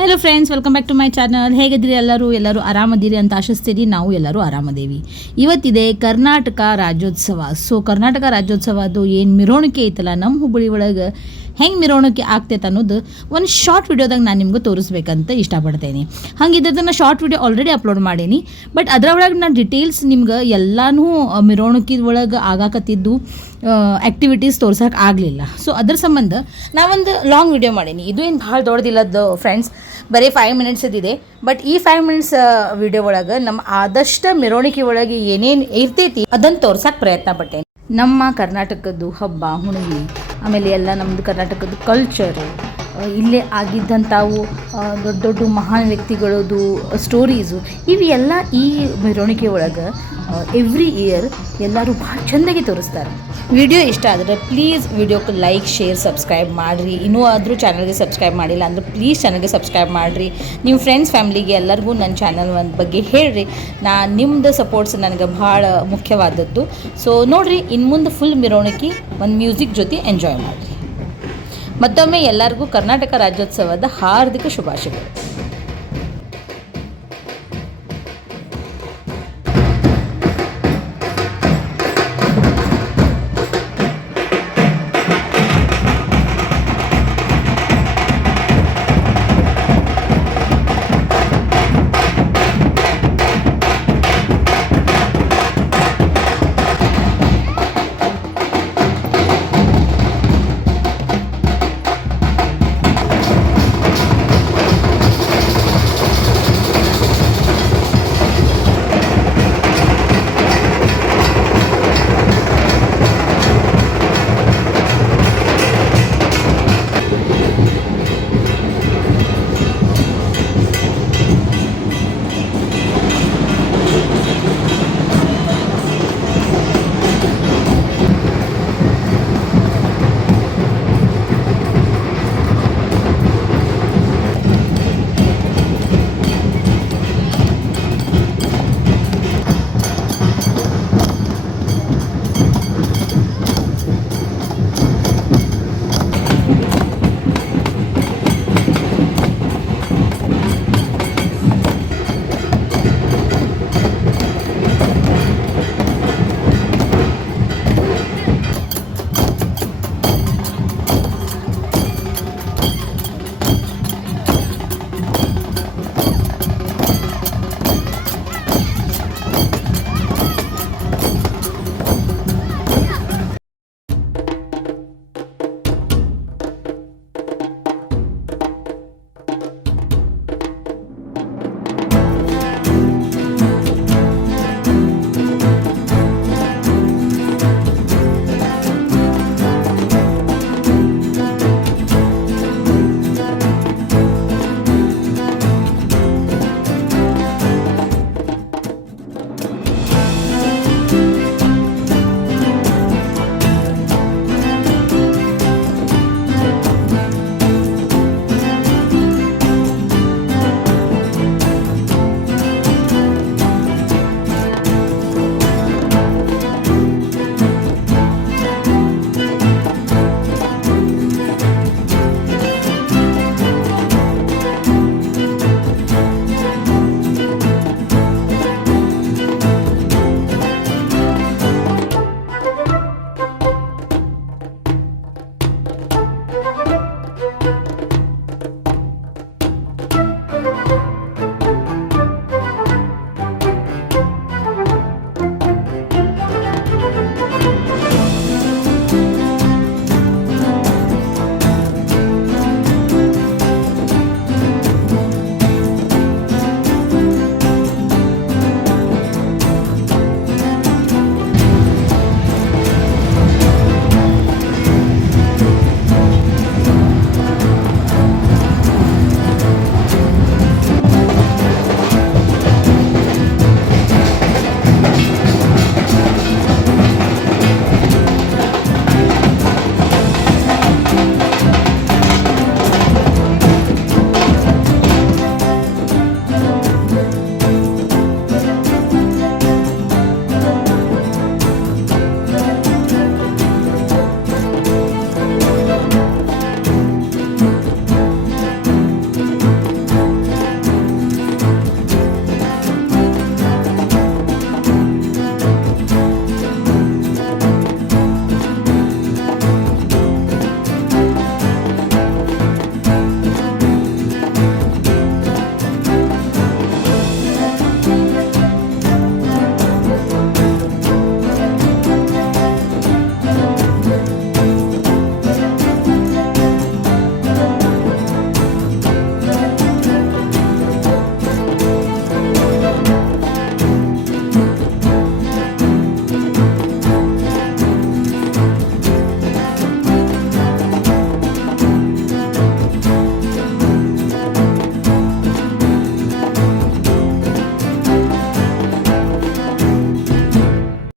Hello friends, welcome back to my channel. ಹೇಗಿದ್ದೀರಿ ಎಲ್ಲರೂ ಆರಾಮದಿರಿ ಅಂತ ಆಶಿಸ್ತೀರಿ. ನಾವು ಎಲ್ಲರೂ ಆರಾಮದೇವಿ. ಇವತ್ತಿದೆ ಕರ್ನಾಟಕ ರಾಜ್ಯೋತ್ಸವ. ಸೊ ಕರ್ನಾಟಕ ರಾಜ್ಯೋತ್ಸವದ್ದು ಏನು ಮೆರವಣಿಗೆ ಐತಲ್ಲ ನಮ್ಮ ಹುಬ್ಬಳ್ಳಿ ಒಳಗೆ ಹೆಂಗೆ ಮೆರವಣಿಗೆ ಆಗ್ತೈತೆ ಅನ್ನೋದು ಒಂದು ಶಾರ್ಟ್ ವಿಡಿಯೋದಾಗ ನಾನು ನಿಮ್ಗೆ ತೋರಿಸ್ಬೇಕಂತ ಇಷ್ಟಪಡ್ತೇನೆ. ಹಂಗಿದ್ದದನ್ನು ಶಾರ್ಟ್ ವಿಡಿಯೋ ಆಲ್ರೆಡಿ ಅಪ್ಲೋಡ್ ಮಾಡೀನಿ. ಬಟ್ ಅದರೊಳಗೆ ನಾನು ಡಿಟೇಲ್ಸ್ ನಿಮ್ಗೆ ಎಲ್ಲನೂ ಮೆರವಣಿಗೆ ಒಳಗೆ ಆಗಾಕತ್ತಿದ್ದು ಆ್ಯಕ್ಟಿವಿಟೀಸ್ ತೋರ್ಸೋಕೆ ಆಗಲಿಲ್ಲ. ಸೊ ಅದ್ರ ಸಂಬಂಧ ನಾವೊಂದು ಲಾಂಗ್ ವಿಡಿಯೋ ಮಾಡೀನಿ. ಇದು ಏನು ಭಾಳ ದೊಡ್ಡದಿಲ್ಲದ್ದು ಫ್ರೆಂಡ್ಸ್, ಬರೀ 5 minutes ಇದೆ. ಬಟ್ ಈ 5 minutes ವಿಡಿಯೋ ಒಳಗೆ ನಮ್ಮ ಆದಷ್ಟು ಮೆರವಣಿಗೆ ಒಳಗೆ ಏನೇನು ಇರ್ತೈತಿ ಅದನ್ನು ತೋರ್ಸೋಕೆ ಪ್ರಯತ್ನ ಪಟ್ಟೇನೆ. ನಮ್ಮ ಕರ್ನಾಟಕದ್ದು ಹಬ್ಬ ಹುಣ್ಣಿಮೆ, ಆಮೇಲೆ ಎಲ್ಲ ನಮ್ಮದು ಕರ್ನಾಟಕದ ಕಲ್ಚರು, ಇಲ್ಲೇ ಆಗಿದ್ದಂಥವು ದೊಡ್ಡ ದೊಡ್ಡ ಮಹಾನ್ ವ್ಯಕ್ತಿಗಳದ್ದು ಸ್ಟೋರೀಸು, ಇವೆಲ್ಲ ಈ ಮೆರವಣಿಗೆ ಒಳಗೆ ಎವ್ರಿ ಇಯರ್ ಎಲ್ಲರೂ ಭಾಳ ಚೆಂದಾಗಿ ತೋರಿಸ್ತಾರೆ. ವಿಡಿಯೋ ಇಷ್ಟ ಆದರೆ ಪ್ಲೀಸ್ ವಿಡಿಯೋಕ್ಕೆ ಲೈಕ್, ಶೇರ್, ಸಬ್ಸ್ಕ್ರೈಬ್ ಮಾಡಿರಿ. ಇನ್ನೂ ಆದರೂ ಚಾನಲ್ಗೆ ಸಬ್ಸ್ಕ್ರೈಬ್ ಮಾಡಿಲ್ಲ ಅಂದರೆ ಪ್ಲೀಸ್ ಚಾನಲ್ಗೆ ಸಬ್ಸ್ಕ್ರೈಬ್ ಮಾಡಿರಿ. ನಿಮ್ಮ ಫ್ರೆಂಡ್ಸ್ ಫ್ಯಾಮ್ಲಿಗೆ ಎಲ್ಲರಿಗೂ ನನ್ನ ಚಾನಲ್ ಬಗ್ಗೆ ಹೇಳಿರಿ. ನಿಮ್ಮದು ಸಪೋರ್ಟ್ಸ್ ನನಗೆ ಭಾಳ ಮುಖ್ಯವಾದದ್ದು. ಸೊ ನೋಡಿರಿ, ಇನ್ನು ಮುಂದೆ ಫುಲ್ ಮೆರವಣಿಗೆ ಒಂದು ಮ್ಯೂಸಿಕ್ ಜೊತೆ ಎಂಜಾಯ್ ಮಾಡಿರಿ. ಮತ್ತೊಮ್ಮೆ ಎಲ್ಲರಿಗೂ ಕರ್ನಾಟಕ ರಾಜ್ಯೋತ್ಸವದ ಹಾರ್ದಿಕ ಶುಭಾಶಯಗಳು.